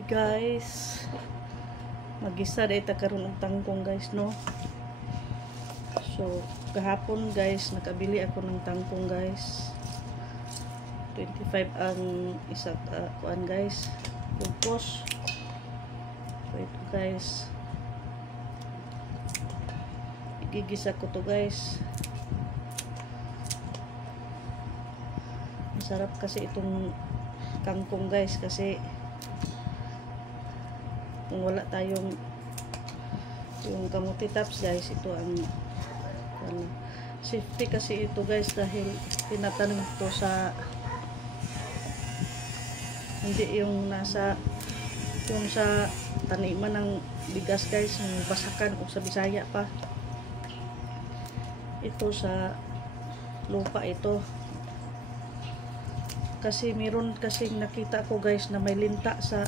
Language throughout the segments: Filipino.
Hey guys, magisa dahil ta karon og tangkong guys, no. So kahapon guys nakabili ako ng tangkong guys. 25 ang isa kuan guys, pupos. So ito guys, igigisa ko to guys. Masarap kasi itong kangkong guys, kasi kung wala tayong yung kamuti tops guys, ito ang safety kasi ito guys, dahil tinatanim ito sa hindi yung nasa yung sa taniman ng bigas guys, yung basakan o sa Bisaya pa, ito sa lupa ito. Kasi meron kasing nakita ko guys na may linta sa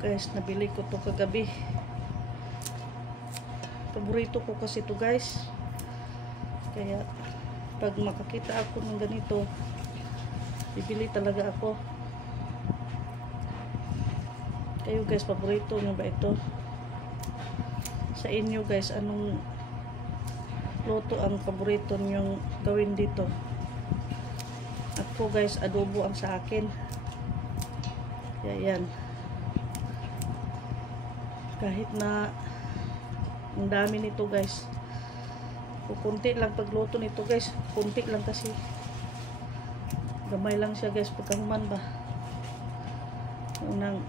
guys, nabili ko to kagabi. Paborito ko kasi to guys, kaya pag makakita ako ng ganito bibili talaga ako. Kayo guys, paborito nyo ba ito? Sa inyo guys, anong luto ang paborito nyong gawin dito? Ako guys, adobo ang sa akin. Kaya yan, kahit na ang dami nito guys, kunti lang pagluto nito guys, kunti lang kasi gamay lang siya guys pagkahuman ba. Unang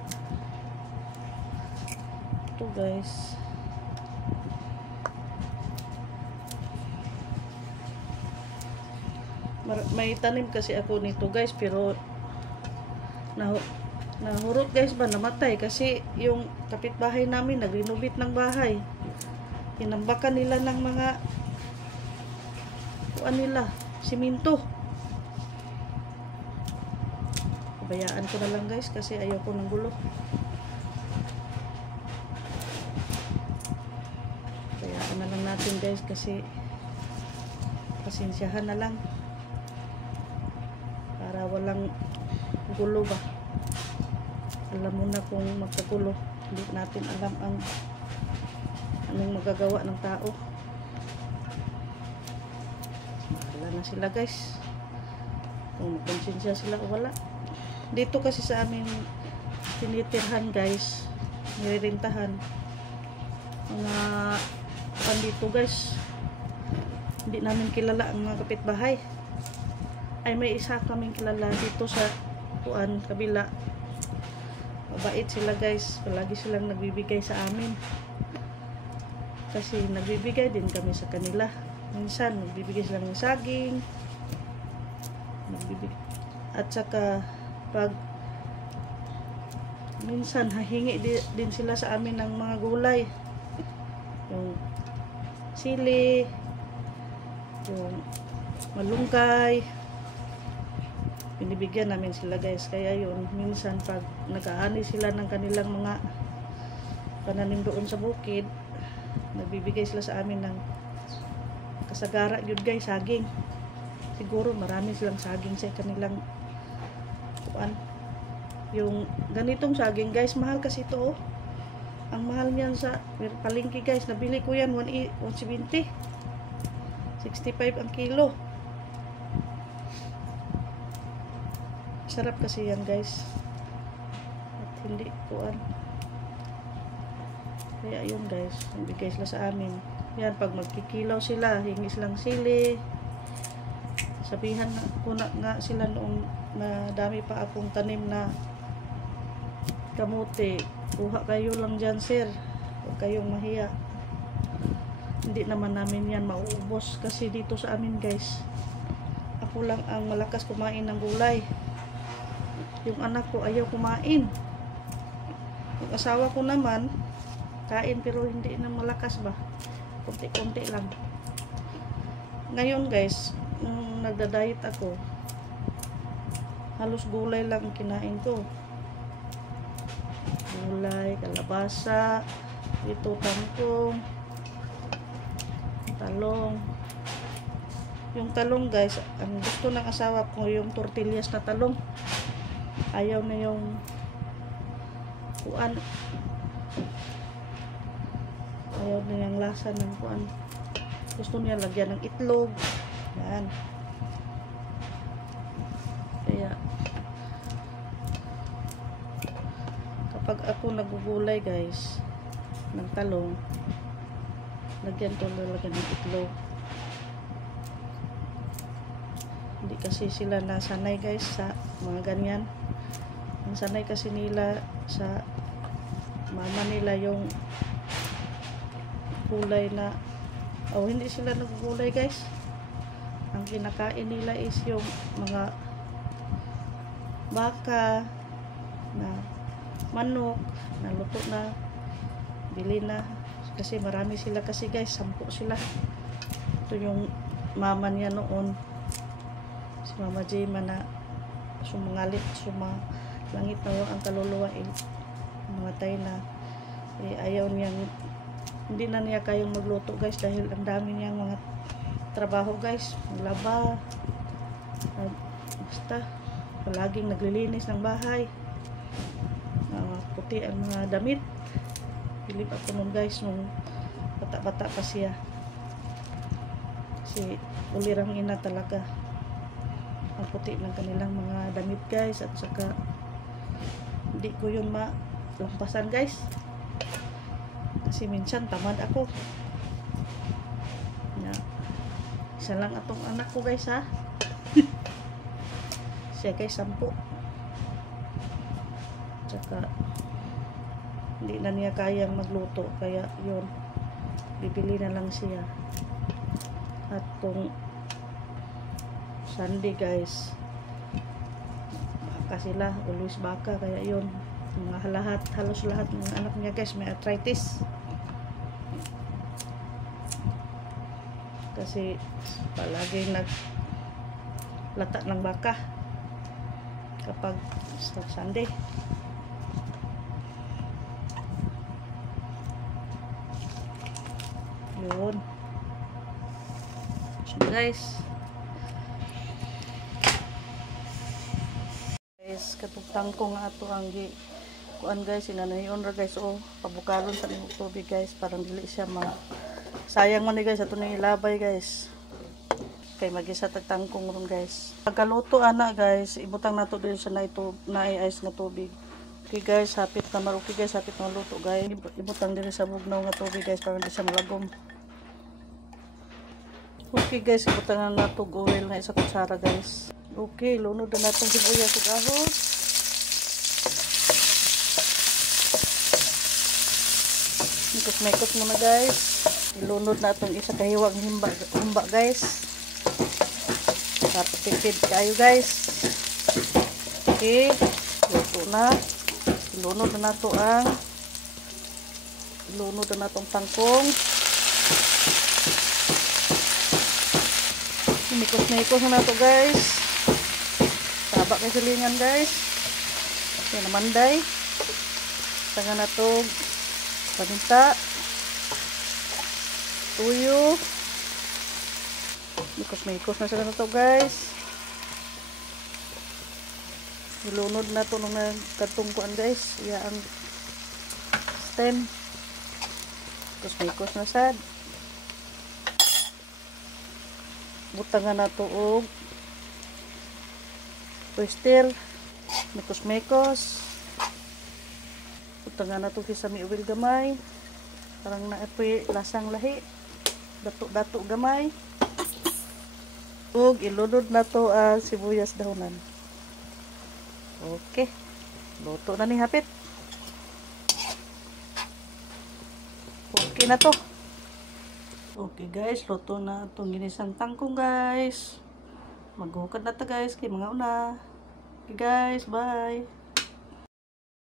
ito guys, may tanim kasi ako nito guys, pero nahurot guys ba, namatay kasi yung kapitbahay namin nag-renovate ng bahay. Tinambakan nila ng mga kuan nila, simento. Pabayaan ko na lang guys kasi ayoko ng gulo. Pabayaan na lang natin guys kasi pasensyahan na lang para walang gulo ba. Alam mo na kung magkagulo, hindi natin alam ang anong magagawa ng tao. Wala na sila guys, kung konsensya sila o wala. Dito kasi sa amin tinitirhan guys, nirentahan mga pandito guys, hindi namin kilala ang mga kapitbahay. Ay, may isa kaming kilala dito sa kuan kabila. Mabait sila guys, palagi silang nagbibigay sa amin kasi nagbibigay din kami sa kanila. Minsan nagbibigay sila ng saging, nagbibigay. At saka pag minsan hahingi din sila sa amin ng mga gulay, yung sili, yung malunggay, binibigyan namin sila guys. Kaya yun, minsan pag nag-aani sila ng kanilang mga pananim doon sa bukid, nagbibigay sila sa amin ng kasagara yun guys, saging. Siguro marami silang saging sa kanilang kuan. Yung ganitong saging guys, mahal kasi ito oh. Ang mahal niyan sa palengke guys, nabili ko yan 170, 65 ang kilo. Sarap kasi yan guys, at hindi kuan. Kaya yun guys, nagbigay sila sa amin yan. Pag magkikilaw sila, hingi silang sili. Sabihan ko na nga sila noong na dami pa akong tanim na kamote, kuha kayo lang dyan sir, huwag kayong mahiya. Hindi naman namin yan mauubos kasi dito sa amin guys, ako lang ang malakas kumain ng gulay. Yung anak ko ayaw kumain. Yung asawa ko naman kain pero hindi na malakas ba, konti-konti lang. Ngayon guys, nung nagda-diet ako, halos gulay lang kinain ko. Gulay, kalabasa, ito tangkong, talong. Yung talong guys, ang gusto ng asawa ko yung tortillas na talong. Ayaw na yung kuan. Ayaw na yung lasa ng kuan. Gusto niya lagyan ng itlog. Yan. Kaya kapag ako nagugulay guys ng talong, lagyan ko lalagyan ng itlog. Hindi kasi sila nasanay guys sa mga ganyan. Ang sanay kasi nila sa mama nila yung gulay na hindi sila nagugulay guys. Ang kinakain nila is yung mga baka na manok na luto na, bili na, kasi marami sila kasi guys, 10 sila. Ito yung mama niya noon, si Mama Jema, na sumangalit, sumalangit na ang kaluluwa, mamatay na. Ayaw niyang, hindi na niya kayang magluto guys dahil ang dami niyang mga trabaho guys, maglaba, basta palaging naglilinis ng bahay, puti ang mga damit. Pilip ako nun guys nung bata-bata pa siya, kasi ulirang ina talaga. Ang puti ng kanilang mga damit guys, at saka hindi ko yun malampasan guys, kasi minsan tamad ako na. Isa lang atong anak ko guys ha. Siya guys 10, tsaka hindi na niya kayang magluto, kaya yun, bibili na lang siya. At kung Sunday guys, baka sila, always baka, kaya yun, halos lahat ng anak niya guys may arthritis, kasi palaging naglata ng baka kapag sa Sunday. Yun. So guys, katugtang ko nga ato ang kuan guys, inanayon ra guys, pabukalon sa ning tubig guys, parang dili siya sayang man ni guys ato ni ilabay guys, kay magisa tagtangkong ron guys. Pagkaluto ana guys, ibutang nato din sa na-ice nga tubig. Okay guys, hapit na maruki guys, hapit na luto guys. Ibutang din sa bugnaw nga tubig guys para hindi siya malagom. Okay guys, ibutang na nato oil nga isa kutsara guys. Okay, lunod na natong sibuyas ug ahos. Mikos-mikos muna guys. Ilunod na itong isa kahiwang humba guys. Tapos tipid kayo guys. Okay, luto na. Ilunod na nato ilunod na natong tangkong. Mikos-mikos na nato guys. Taba kay silingan guys. Yan naman day. Tanga na to paminta, tuyo. Mikos-mikos na sila na to guys. Ilunod na to nung nagkatungkuan guys. Iya ang stem. Mikos-mikos na sad. Butangan na to og oyster. Mikos-mikos. Butangan na to kisami uwil gamay. Parang naapoy lasang lahi. Dato-dato gamay. Ug ilunod na to ang sibuyas dahonan. Okay. Luto na ni hapit. Okay na to. Okay guys, luto na itong ginisang tangkong guys. Maghukad na to guys kay mga una. Okay guys, bye.